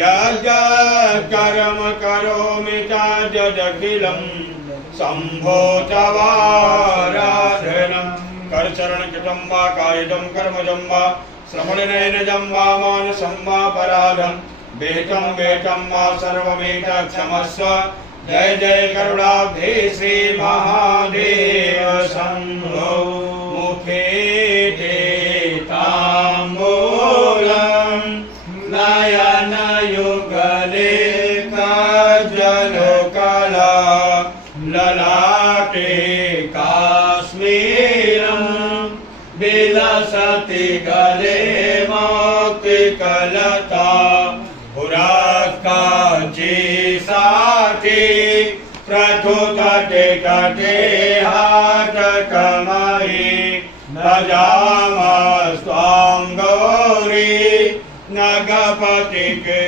यज्ञकर्म करोमि तदखिलं शम्भो तवाराधनं करचरणकृतं वा कायितं कर्मजं वा श्रवणनयनजं वा मानसं वा पराधं वेतं वा सर्वमेतत्क्षमस्व। जय जय करुणाब्धे श्री महादेव शंभो। मुखे ते ताम्बूलं नयनयुगले काजलोकला ललाटे काश्मीरं विलसति गले मौक्तिकलता पुराकाची साटी प्रथुतटे कटे हाथ कमयि भजामस्त्वां गौरी नगपति के